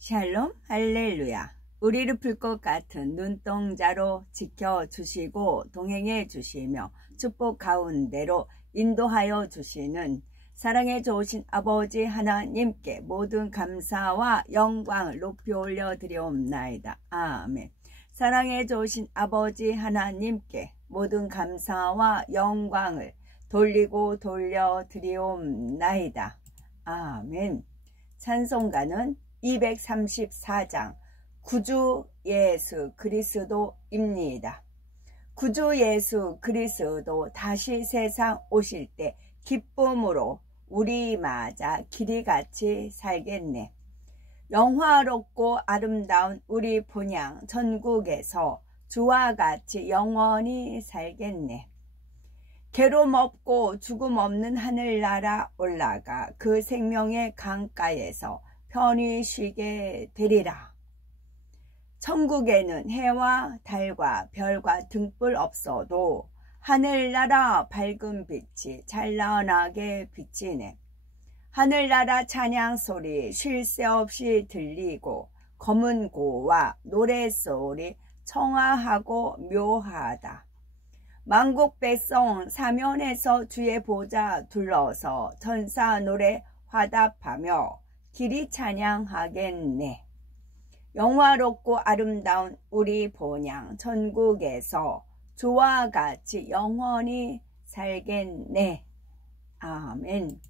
샬롬 할렐루야. 우리를 풀 것 같은 눈동자로 지켜주시고 동행해 주시며 축복 가운데로 인도하여 주시는 사랑에 좋으신 아버지 하나님께 모든 감사와 영광을 높이 올려드리옵나이다. 아멘. 사랑에 좋으신 아버지 하나님께 모든 감사와 영광을 돌려드리옵나이다. 아멘. 찬송가는 234장 구주 예수 그리스도입니다. 구주 예수 그리스도 다시 세상 오실 때 기쁨으로 우리 맞아 길이같이 살겠네. 영화롭고 아름다운 우리 본향 천국에서 주와 같이 영원히 살겠네. 괴로움 없고 죽음 없는 하늘나라 올라가 그 생명의 강가에서 편히 쉬게 되리라. 천국에는 해와 달과 별과 등불 없어도 하늘나라 밝은 빛이 찬란하게 비치네. 하늘나라 찬양 소리 쉴 새 없이 들리고 검은 고와 노래소리 청아하고 묘하다. 만국 백성 사면에서 주의 보좌 둘러서 천사 노래 화답하며 길이 찬양하겠네. 영화롭고 아름다운 우리 본향 천국에서 주와 같이 영원히 살겠네. 아멘.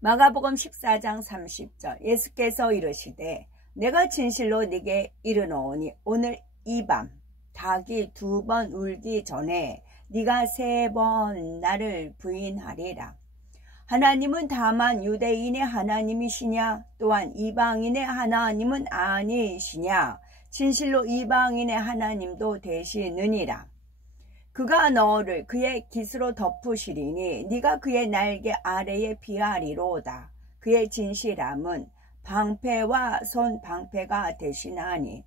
마가복음 14장 30절 예수께서 이르시되 내가 진실로 네게 이르노니 오늘 이 밤 닭이 2번 울기 전에 네가 3번 나를 부인하리라. 하나님은 다만 유대인의 하나님이시냐? 또한 이방인의 하나님은 아니시냐? 진실로 이방인의 하나님도 되시느니라. 그가 너를 그의 깃으로 덮으시리니 네가 그의 날개 아래에 피하리로다. 그의 진실함은 방패와 손방패가 되시나니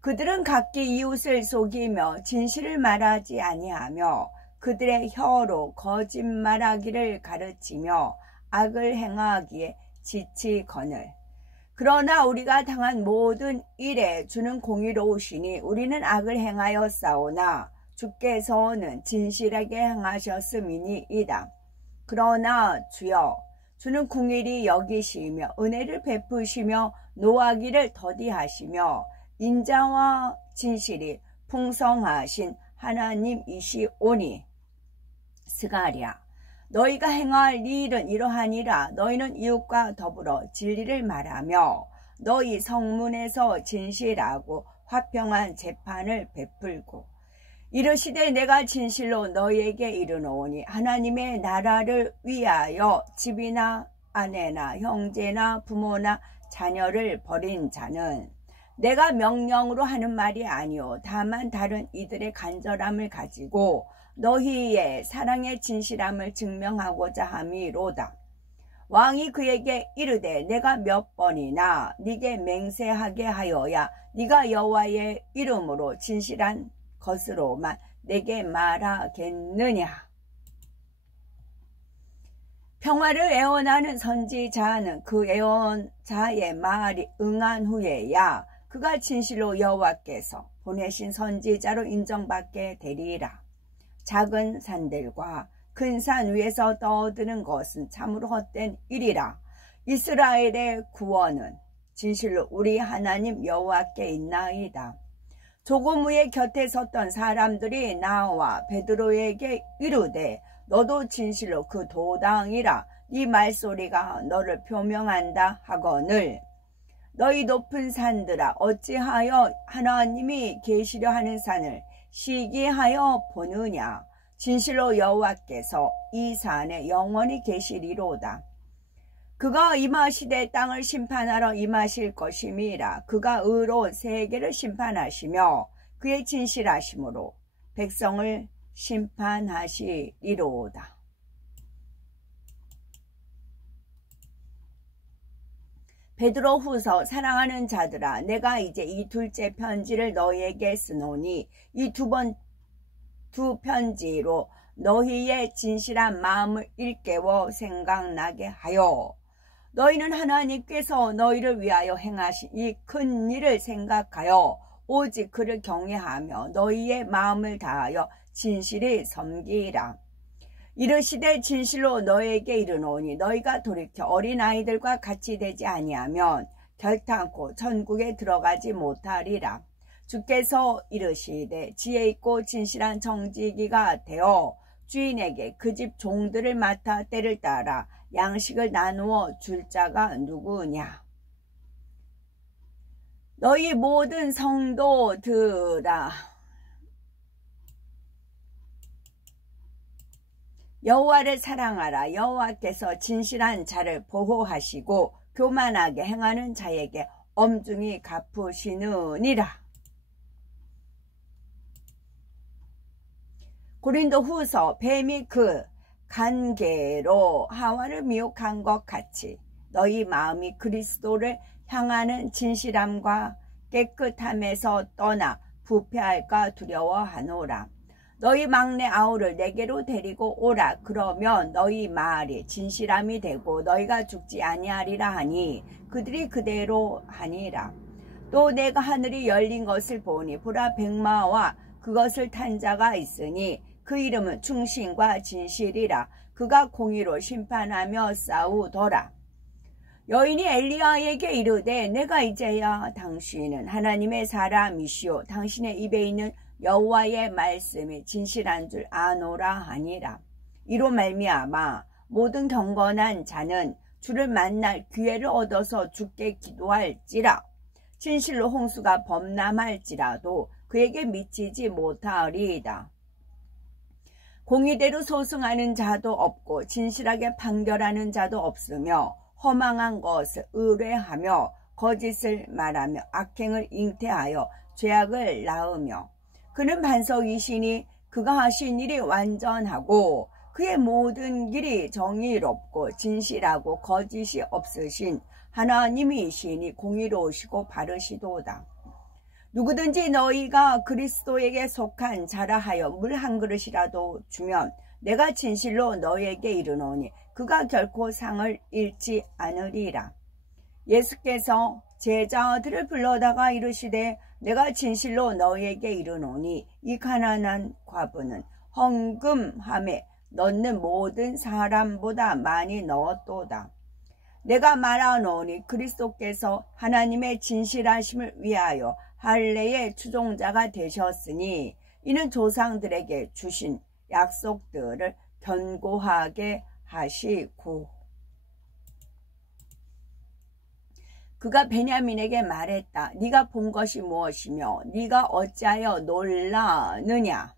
그들은 각기 이웃을 속이며 진실을 말하지 아니하며 그들의 혀로 거짓말하기를 가르치며 악을 행하기에 지치거늘. 그러나 우리가 당한 모든 일에 주는 공의로우시니 우리는 악을 행하였사오나 주께서는 진실하게 행하셨음이니이다. 그러나 주여 주는 궁일이 여기시며 은혜를 베푸시며 노하기를 더디하시며 인자와 진실이 풍성하신 하나님이시오니. 스가랴 너희가 행할 일은 이러하니라. 너희는 이웃과 더불어 진리를 말하며 너희 성문에서 진실하고 화평한 재판을 베풀고 이르시되 내가 진실로 너희에게 이르노니 하나님의 나라를 위하여 집이나 아내나 형제나 부모나 자녀를 버린 자는 내가 명령으로 하는 말이 아니오 다만 다른 이들의 간절함을 가지고 너희의 사랑의 진실함을 증명하고자 함이로다. 왕이 그에게 이르되 내가 몇 번이나 네게 맹세하게 하여야 네가 여호와의 이름으로 진실한 것으로만 내게 말하겠느냐. 평화를 애원하는 선지자는 그 애원자의 말이 응한 후에야 그가 진실로 여호와께서 보내신 선지자로 인정받게 되리라. 작은 산들과 큰 산 위에서 떠드는 것은 참으로 헛된 일이라. 이스라엘의 구원은 진실로 우리 하나님 여호와께 있나이다. 조금 후에 곁에 섰던 사람들이 나와 베드로에게 이르되 너도 진실로 그 도당이라. 네 말소리가 너를 표명한다 하거늘. 너희 높은 산들아 어찌하여 하나님이 계시려 하는 산을 시기하여 보느냐. 진실로 여호와께서 이 산에 영원히 계시리로다. 그가 임하시되 땅을 심판하러 임하실 것임이라. 그가 의로운 세계를 심판하시며 그의 진실하심으로 백성을 심판하시리로다. 베드로 후서 사랑하는 자들아 내가 이제 이 둘째 편지를 너희에게 쓰노니 이 두 편지로 너희의 진실한 마음을 일깨워 생각나게 하여 너희는 하나님께서 너희를 위하여 행하신 이 큰 일을 생각하여 오직 그를 경외하며 너희의 마음을 다하여 진실히 섬기라. 이르시되 진실로 너희에게 이르노니 너희가 돌이켜 어린아이들과 같이 되지 아니하면 결탄코 천국에 들어가지 못하리라. 주께서 이르시되 지혜 있고 진실한 정직이가 되어 주인에게 그 집 종들을 맡아 때를 따라 양식을 나누어 줄 자가 누구냐. 너희 모든 성도들아, 여호와를 사랑하라. 여호와께서 진실한 자를 보호하시고 교만하게 행하는 자에게 엄중히 갚으시느니라. 고린도 후서 뱀이 그 간계로 하와를 미혹한 것 같이 너희 마음이 그리스도를 향하는 진실함과 깨끗함에서 떠나 부패할까 두려워하노라. 너희 막내 아우를 내게로 데리고 오라. 그러면 너희 말이 진실함이 되고 너희가 죽지 아니하리라 하니 그들이 그대로 하니라. 또 내가 하늘이 열린 것을 보니 보라 백마와 그것을 탄 자가 있으니 그 이름은 충신과 진실이라. 그가 공의로 심판하며 싸우더라. 여인이 엘리야에게 이르되 내가 이제야 당신은 하나님의 사람이시오 당신의 입에 있는 여호와의 말씀이 진실한 줄 아노라 하니라. 이로 말미암아 모든 경건한 자는 주를 만날 기회를 얻어서 주께 기도할지라. 진실로 홍수가 범람할지라도 그에게 미치지 못하리이다. 공의대로 소송하는 자도 없고 진실하게 판결하는 자도 없으며 허망한 것을 의뢰하며 거짓을 말하며 악행을 잉태하여 죄악을 낳으며 그는 반석이시니 그가 하신 일이 완전하고 그의 모든 길이 정의롭고 진실하고 거짓이 없으신 하나님이시니 공의로우시고 바르시도다. 누구든지 너희가 그리스도에게 속한 자라 하여 물 한 그릇이라도 주면 내가 진실로 너희에게 이르노니 그가 결코 상을 잃지 않으리라. 예수께서 제자들을 불러다가 이르시되 내가 진실로 너희에게 이르노니 이 가난한 과부는 헌금함에 넣는 모든 사람보다 많이 넣었도다. 내가 말하노니 그리스도께서 하나님의 진실하심을 위하여 할례의 추종자가 되셨으니 이는 조상들에게 주신 약속들을 견고하게 하시고 그가 베냐민에게 말했다. 네가 본 것이 무엇이며 네가 어찌하여 놀라느냐.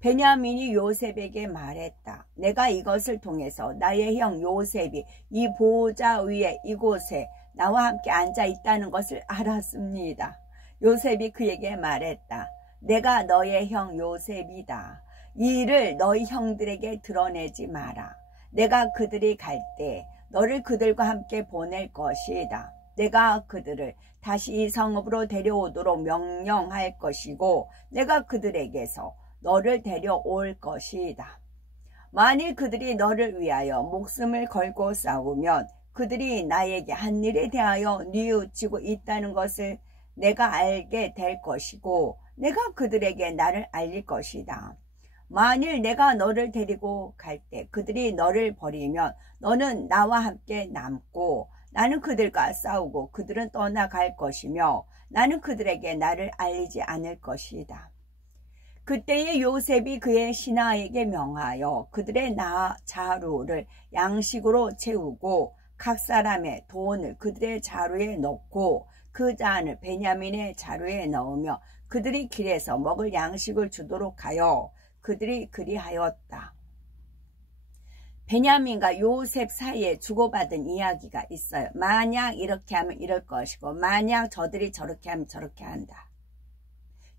베냐민이 요셉에게 말했다. 내가 이것을 통해서 나의 형 요셉이 이 보좌 위에 이곳에 나와 함께 앉아 있다는 것을 알았습니다. 요셉이 그에게 말했다. 내가 너의 형 요셉이다. 이 일을 너희 형들에게 드러내지 마라. 내가 그들이 갈 때 너를 그들과 함께 보낼 것이다. 내가 그들을 다시 이 성읍으로 데려오도록 명령할 것이고 내가 그들에게서 너를 데려올 것이다. 만일 그들이 너를 위하여 목숨을 걸고 싸우면 그들이 나에게 한 일에 대하여 뉘우치고 있다는 것을 내가 알게 될 것이고 내가 그들에게 나를 알릴 것이다. 만일 내가 너를 데리고 갈 때 그들이 너를 버리면 너는 나와 함께 남고 나는 그들과 싸우고 그들은 떠나갈 것이며 나는 그들에게 나를 알리지 않을 것이다. 그때에 요셉이 그의 신하에게 명하여 그들의 자루를 양식으로 채우고 각 사람의 돈을 그들의 자루에 넣고 그 잔을 베냐민의 자루에 넣으며 그들이 길에서 먹을 양식을 주도록 하여 그들이 그리하였다. 베냐민과 요셉 사이에 주고받은 이야기가 있어요. 만약 이렇게 하면 이럴 것이고 만약 저들이 저렇게 하면 저렇게 한다.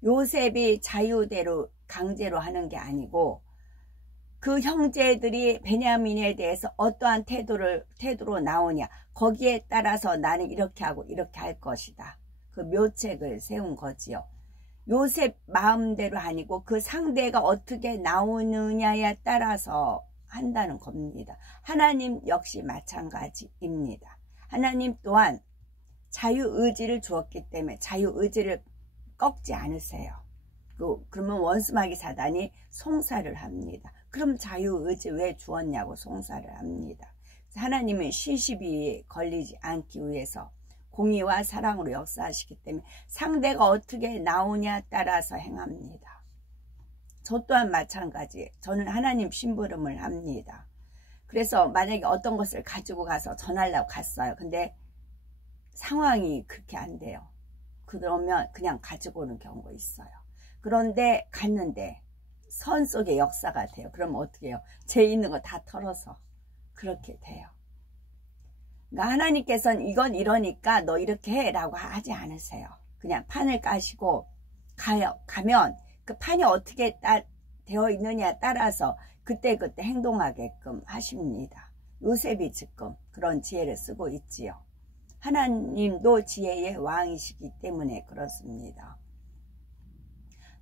요셉이 자유대로 강제로 하는 게 아니고 그 형제들이 베냐민에 대해서 어떠한 태도로 나오냐 거기에 따라서 나는 이렇게 하고 이렇게 할 것이다. 그 묘책을 세운 거지요. 요셉 마음대로 아니고 그 상대가 어떻게 나오느냐에 따라서 한다는 겁니다. 하나님 역시 마찬가지입니다. 하나님 또한 자유의지를 주었기 때문에 자유의지를 꺾지 않으세요. 그러면 원수마귀 사단이 송사를 합니다. 그럼 자유의지 왜 주었냐고 송사를 합니다. 하나님은 시시비에 걸리지 않기 위해서 공의와 사랑으로 역사하시기 때문에 상대가 어떻게 나오냐 따라서 행합니다. 저 또한 마찬가지. 저는 하나님 심부름을 합니다. 그래서 만약에 어떤 것을 가지고 가서 전하려고 갔어요. 근데 상황이 그렇게 안 돼요. 그러면 그냥 가지고 오는 경우가 있어요. 그런데 갔는데 선 속의 역사가 돼요. 그럼 어떻게 해요? 제 있는 거 다 털어서 그렇게 돼요. 그러니까 하나님께서는 이건 이러니까 너 이렇게 해 라고 하지 않으세요. 그냥 판을 까시고 가면 그 판이 어떻게 되어 있느냐에 따라서 그때그때 행동하게끔 하십니다. 요셉이 지금 그런 지혜를 쓰고 있지요. 하나님도 지혜의 왕이시기 때문에 그렇습니다.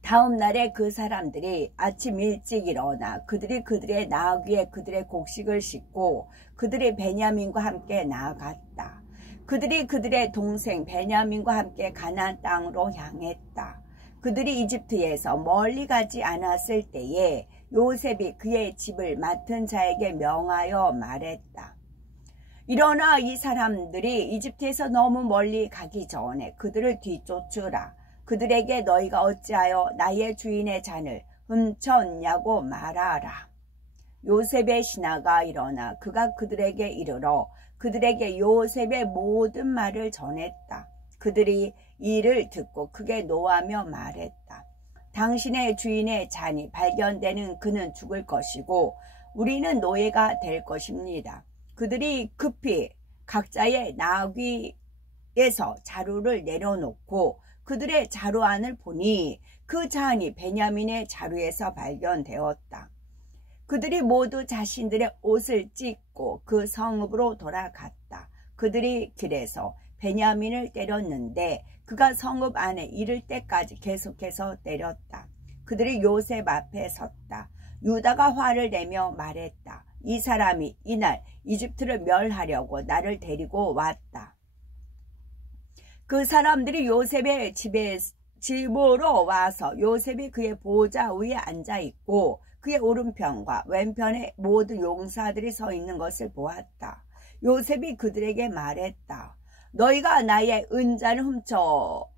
다음 날에 그 사람들이 아침 일찍 일어나 그들의 나귀 위에 그들의 곡식을 싣고 그들이 베냐민과 함께 나아갔다. 그들이 그들의 동생 베냐민과 함께 가나안 땅으로 향했다. 그들이 이집트에서 멀리 가지 않았을 때에 요셉이 그의 집을 맡은 자에게 명하여 말했다. 일어나 이 사람들이 이집트에서 너무 멀리 가기 전에 그들을 뒤쫓으라. 그들에게 너희가 어찌하여 나의 주인의 잔을 훔쳤냐고 말하라. 요셉의 신하가 일어나 그가 그들에게 이르러 그들에게 요셉의 모든 말을 전했다. 그들이 이를 듣고 크게 노하며 말했다. 당신의 주인의 잔이 발견되는 그는 죽을 것이고 우리는 노예가 될 것입니다. 그들이 급히 각자의 나귀에서 자루를 내려놓고 그들의 자루 안을 보니 그 잔이 베냐민의 자루에서 발견되었다. 그들이 모두 자신들의 옷을 찢고 그 성읍으로 돌아갔다. 그들이 길에서 베냐민을 때렸는데 그가 성읍 안에 이를 때까지 계속해서 때렸다. 그들이 요셉 앞에 섰다. 유다가 화를 내며 말했다. 이 사람이 이날 이집트를 멸하려고 나를 데리고 왔다. 그 사람들이 요셉의 집으로 와서 요셉이 그의 보좌 위에 앉아있고 그의 오른편과 왼편에 모든 용사들이 서 있는 것을 보았다. 요셉이 그들에게 말했다. 너희가 나의 은잔을 훔쳐서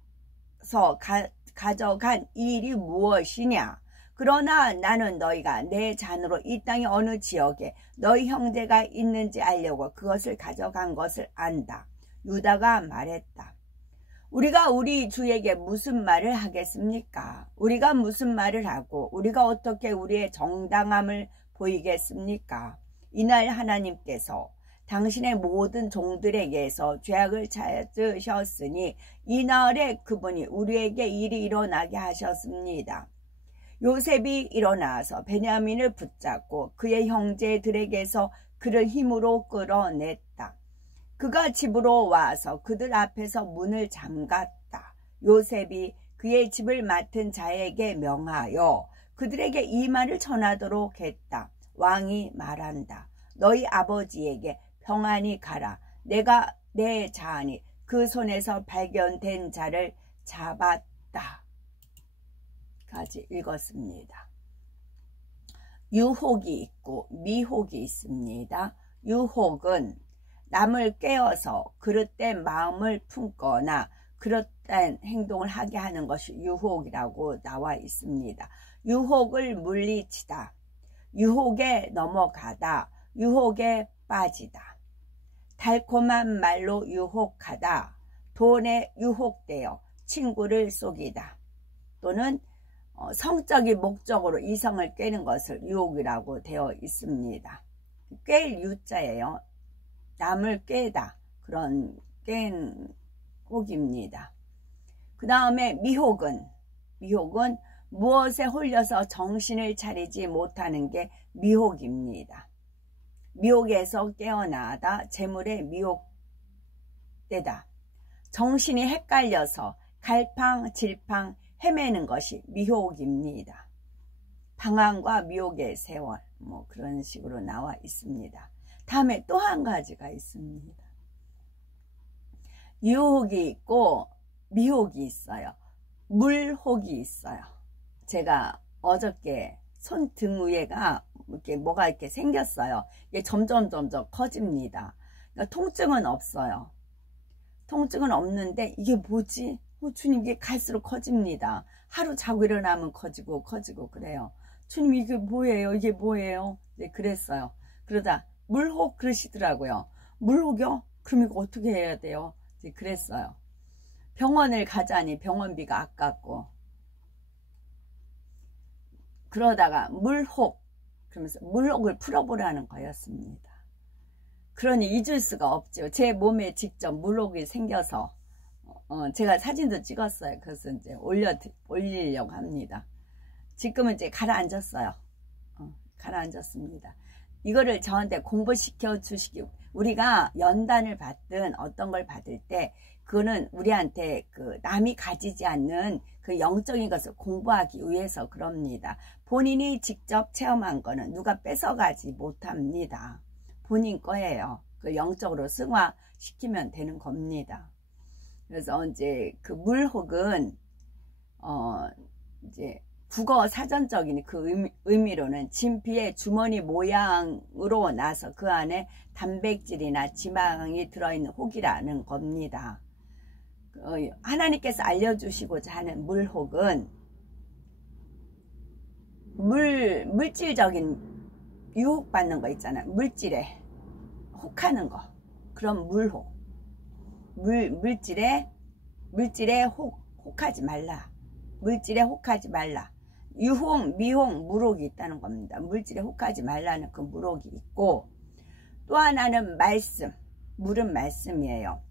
가져간 일이 무엇이냐? 그러나 나는 너희가 내 잔으로 이 땅의 어느 지역에 너희 형제가 있는지 알려고 그것을 가져간 것을 안다. 유다가 말했다. 우리가 우리 주에게 무슨 말을 하겠습니까? 우리가 무슨 말을 하고 우리가 어떻게 우리의 정당함을 보이겠습니까? 이날 하나님께서 당신의 모든 종들에게서 죄악을 찾으셨으니 이날에 그분이 우리에게 일이 일어나게 하셨습니다. 요셉이 일어나서 베냐민을 붙잡고 그의 형제들에게서 그를 힘으로 끌어냈다. 그가 집으로 와서 그들 앞에서 문을 잠갔다. 요셉이 그의 집을 맡은 자에게 명하여 그들에게 이 말을 전하도록 했다. 왕이 말한다. 너희 아버지에게 평안히 가라. 내가 내 잔이 그 손에서 발견된 자를 잡았다. 까지 읽었습니다. 유혹이 있고 미혹이 있습니다. 유혹은 남을 깨어서 그릇된 마음을 품거나 그릇된 행동을 하게 하는 것이 유혹이라고 나와 있습니다. 유혹을 물리치다, 유혹에 넘어가다, 유혹에 빠지다, 달콤한 말로 유혹하다, 돈에 유혹되어 친구를 속이다, 또는 성적인 목적으로 이성을 깨는 것을 유혹이라고 되어 있습니다. 깰 유자예요. 남을 깨다, 그런 깬 혹입니다. 그 다음에 미혹은 무엇에 홀려서 정신을 차리지 못하는 게 미혹입니다. 미혹에서 깨어나다, 재물에 미혹되다, 정신이 헷갈려서 갈팡질팡 헤매는 것이 미혹입니다. 방황과 미혹의 세월, 뭐 그런 식으로 나와 있습니다. 다음에 또 한 가지가 있습니다. 유혹이 있고 미혹이 있어요. 물혹이 있어요. 제가 어저께 손등 위에가 이렇게 뭐가 이렇게 생겼어요. 이게 점점 커집니다. 그러니까 통증은 없어요. 통증은 없는데 이게 뭐지? 주님, 이게 갈수록 커집니다. 하루 자고 일어나면 커지고 그래요. 주님, 이게 뭐예요? 이게 뭐예요? 네, 그랬어요. 그러다 물혹 그러시더라고요. 물혹이요? 그럼 이거 어떻게 해야 돼요? 네, 그랬어요. 병원을 가자니 병원비가 아깝고, 그러다가 물혹, 그러면서 물혹을 풀어보라는 거였습니다. 그러니 잊을 수가 없죠. 제 몸에 직접 물혹이 생겨서 제가 사진도 찍었어요. 그래서 이제 올리려고 합니다. 지금은 이제 가라앉았어요. 가라앉았습니다. 이거를 저한테 공부시켜 주시기, 우리가 연단을 받든 어떤 걸 받을 때 그거는 우리한테 그 남이 가지지 않는 그 영적인 것을 공부하기 위해서 그럽니다. 본인이 직접 체험한 거는 누가 뺏어가지 못합니다. 본인 거예요. 그 영적으로 승화시키면 되는 겁니다. 그래서 이제 그 물혹은 이제 국어 사전적인 그 의미로는 진피의 주머니 모양으로 나서 그 안에 단백질이나 지방이 들어있는 혹이라는 겁니다. 하나님께서 알려주시고자 하는 물혹은 물질적인 유혹받는 거 있잖아요. 물질에 혹하는 거. 그럼 물혹. 물질에 혹하지 말라. 물질에 혹하지 말라. 유혹, 미혹, 물혹이 있다는 겁니다. 물질에 혹하지 말라는 그 물혹이 있고, 또 하나는 말씀. 물은 말씀이에요.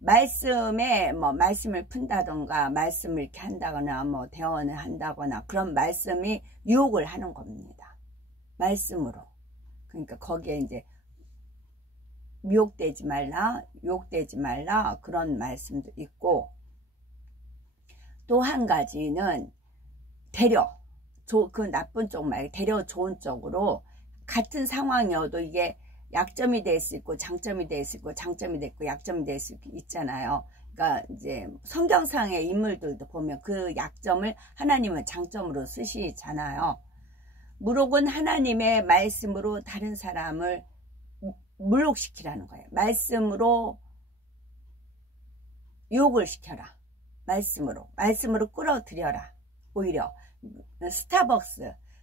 말씀에 뭐 말씀을 푼다던가 말씀을 이렇게 한다거나 뭐 대언을 한다거나 그런 말씀이 유혹을 하는 겁니다. 말씀으로. 그러니까 거기에 이제 미혹되지 말라, 유혹되지 말라 그런 말씀도 있고, 또 한 가지는 되려 그 나쁜 쪽 말고 되려 좋은 쪽으로 같은 상황이어도 이게 약점이 될 수 있고 장점이 될 수 있고 장점이 될 수 있고 약점이 될 수 있잖아요. 그러니까 이제 성경상의 인물들도 보면 그 약점을 하나님은 장점으로 쓰시잖아요. 물혹은 하나님의 말씀으로 다른 사람을 물혹시키라는 거예요. 말씀으로 유혹을 시켜라. 말씀으로 끌어들여라. 오히려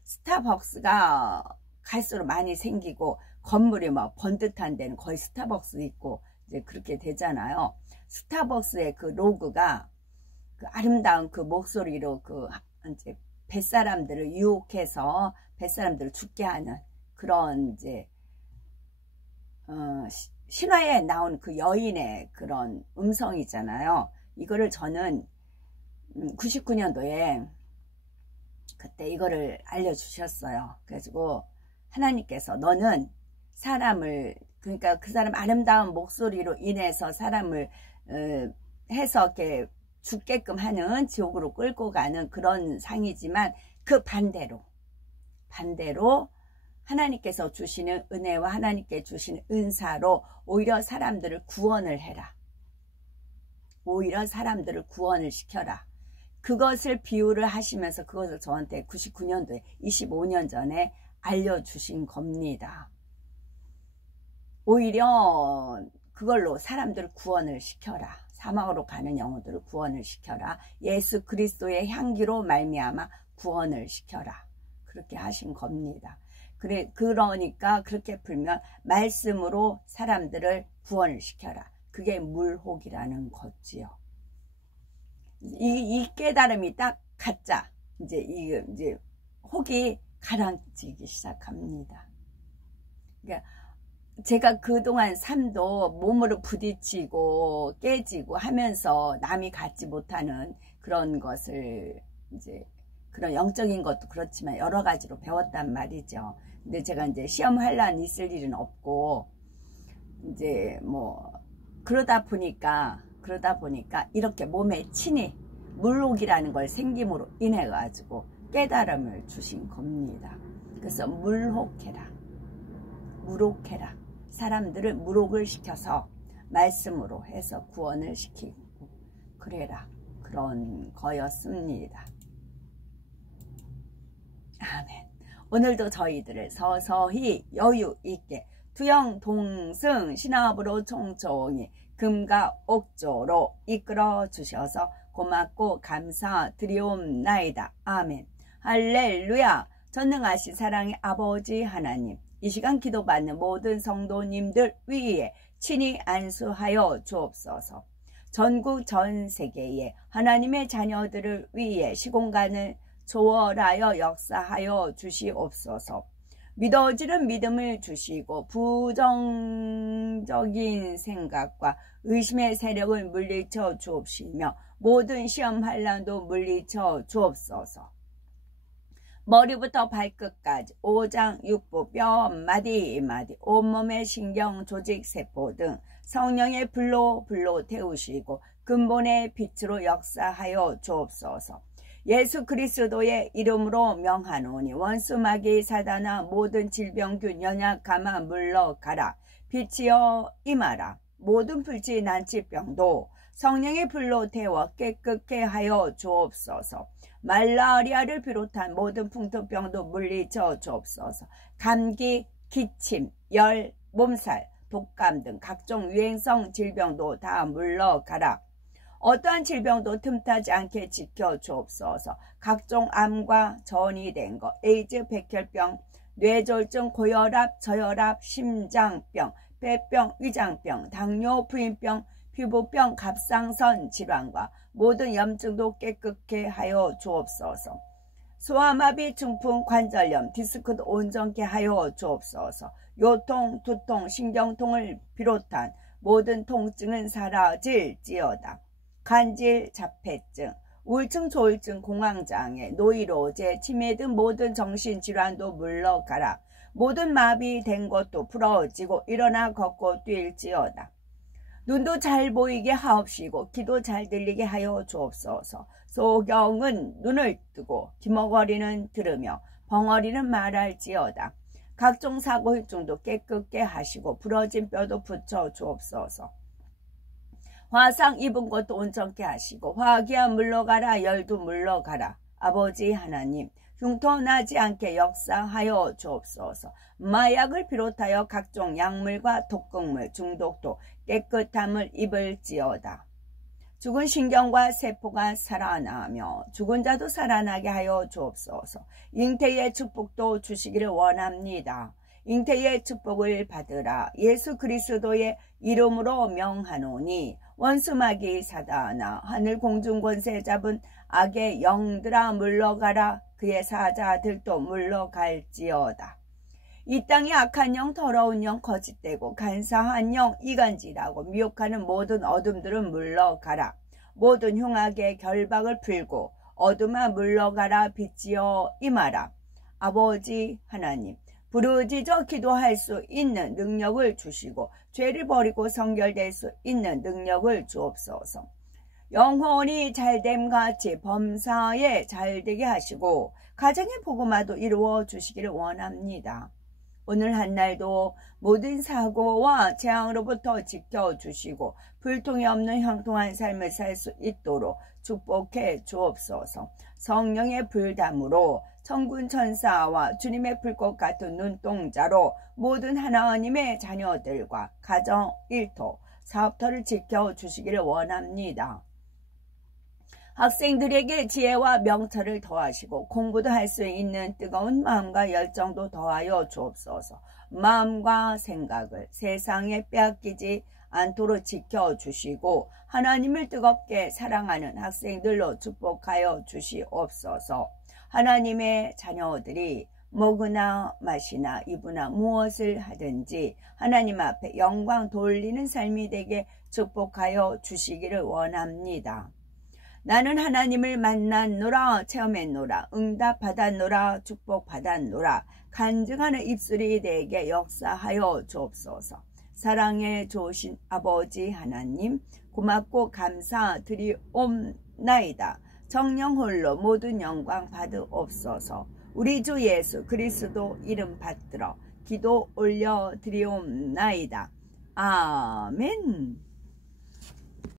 스타벅스가 갈수록 많이 생기고 건물이 막 번듯한 데는 거의 스타벅스 있고 이제 그렇게 되잖아요. 스타벅스의 그 로고가 그 아름다운 그 목소리로 그 이제 뱃사람들을 유혹해서 뱃사람들을 죽게 하는 그런 이제 신화에 나온 그 여인의 그런 음성이잖아요. 이거를 저는 99년도에 그때 이거를 알려주셨어요. 그래가지고 하나님께서 너는 사람을, 그러니까 그 사람 아름다운 목소리로 인해서 사람을 해서 이렇게 죽게끔 하는, 지옥으로 끌고 가는 그런 상이지만 그 반대로 하나님께서 주시는 은혜와 하나님께 주시는 은사로 오히려 사람들을 구원을 해라. 오히려 사람들을 구원을 시켜라. 그것을 비유를 하시면서 그것을 저한테 99년도에 25년 전에 알려주신 겁니다. 오히려 그걸로 사람들을 구원을 시켜라. 사망으로 가는 영혼들을 구원을 시켜라. 예수 그리스도의 향기로 말미암아 구원을 시켜라. 그렇게 하신 겁니다. 그러니까 그렇게 풀면 말씀으로 사람들을 구원을 시켜라. 그게 물혹이라는 거지요. 이 깨달음이 딱 가짜 이제 혹이 가라앉기 시작합니다. 그러니까 제가 그동안 삶도 몸으로 부딪히고 깨지고 하면서 남이 갖지 못하는 그런 것을 이제 그런 영적인 것도 그렇지만 여러 가지로 배웠단 말이죠. 근데 제가 이제 시험 환란 있을 일은 없고 이제 뭐 그러다 보니까 이렇게 몸에 친히 물혹이라는 걸 생김으로 인해 가지고 깨달음을 주신 겁니다. 그래서 물혹해라. 무록해라. 사람들을 무록을 시켜서 말씀으로 해서 구원을 시키고 그래라. 그런 거였습니다. 아멘. 오늘도 저희들을 서서히 여유 있게 투영 동승 신압으로 총총히 금과 옥조로 이끌어 주셔서 고맙고 감사드리옵나이다. 아멘. 할렐루야. 전능하신 사랑의 아버지 하나님, 이 시간 기도받는 모든 성도님들 위에 친히 안수하여 주옵소서. 전국 전 세계에 하나님의 자녀들을 위해 시공간을 초월하여 역사하여 주시옵소서. 믿어지는 믿음을 주시고 부정적인 생각과 의심의 세력을 물리쳐 주옵시며 모든 시험 환난도 물리쳐 주옵소서. 머리부터 발끝까지 오장 육부 뼈 마디 온몸의 신경 조직 세포 등 성령의 불로 태우시고 근본의 빛으로 역사하여 주옵소서. 예수 그리스도의 이름으로 명하노니 원수 마귀 사단아 모든 질병균 연약감아 물러가라. 빛이여 임하라. 모든 불치 난치병도 성령의 불로 태워 깨끗게 하여 주옵소서. 말라리아를 비롯한 모든 풍토병도 물리쳐 주옵소서. 감기, 기침, 열, 몸살, 독감 등 각종 유행성 질병도 다 물러가라. 어떠한 질병도 틈타지 않게 지켜 주옵소서. 각종 암과 전이 된 것, 에이즈, 백혈병, 뇌졸중, 고혈압, 저혈압, 심장병, 폐병, 위장병, 당뇨, 부인병, 피부병, 갑상선 질환과 모든 염증도 깨끗게 하여 주옵소서. 소아마비, 중풍, 관절염, 디스크도 온전케 하여 주옵소서. 요통, 두통, 신경통을 비롯한 모든 통증은 사라질지어다. 간질, 자폐증, 우울증, 조울증, 공황장애, 노이로제, 치매 등 모든 정신질환도 물러가라. 모든 마비된 것도 풀어지고 일어나 걷고 뛸지어다. 눈도 잘 보이게 하옵시고 귀도 잘 들리게 하여 주옵소서. 소경은 눈을 뜨고 기머거리는 들으며 벙어리는 말할지어다. 각종 사고혈증도 깨끗게 하시고 부러진 뼈도 붙여 주옵소서. 화상 입은 것도 온전케 하시고 화기야 물러가라. 열도 물러가라. 아버지 하나님, 흉터나지 않게 역사하여 주옵소서. 마약을 비롯하여 각종 약물과 독극물 중독도 깨끗함을 입을지어다. 죽은 신경과 세포가 살아나며 죽은 자도 살아나게 하여 주옵소서. 잉태의 축복도 주시기를 원합니다. 잉태의 축복을 받으라. 예수 그리스도의 이름으로 명하노니 원수마귀 사단아 하늘 공중 권세 잡은 악의 영들아 물러가라. 그의 사자들도 물러갈지어다. 이 땅에 악한 영, 더러운 영, 거짓되고 간사한 영, 이간질하고 미혹하는 모든 어둠들은 물러가라. 모든 흉악의 결박을 풀고 어둠아 물러가라. 빛이여 임하라. 아버지 하나님, 부르짖어 기도할 수 있는 능력을 주시고 죄를 버리고 성결될 수 있는 능력을 주옵소서. 영혼이 잘됨같이 범사에 잘되게 하시고 가정의 복음화도 이루어 주시기를 원합니다. 오늘 한날도 모든 사고와 재앙으로부터 지켜주시고 불통이 없는 형통한 삶을 살 수 있도록 축복해 주옵소서. 성령의 불담으로 천군 천사와 주님의 불꽃 같은 눈동자로 모든 하나님의 자녀들과 가정, 일터, 사업터를 지켜주시기를 원합니다. 학생들에게 지혜와 명철을 더하시고 공부도 할 수 있는 뜨거운 마음과 열정도 더하여 주옵소서. 마음과 생각을 세상에 빼앗기지 않도록 지켜주시고 하나님을 뜨겁게 사랑하는 학생들로 축복하여 주시옵소서. 하나님의 자녀들이 먹으나 마시나 입으나 무엇을 하든지 하나님 앞에 영광 돌리는 삶이 되게 축복하여 주시기를 원합니다. 나는 하나님을 만났노라, 체험했노라, 응답받았노라, 축복받았노라. 간증하는 입술이 되게 역사하여 주옵소서. 사랑해 주신 아버지 하나님, 고맙고 감사드리옵나이다. 성령 홀로 모든 영광 받으옵소서. 우리 주 예수 그리스도 이름 받들어 기도 올려드리옵나이다. 아멘.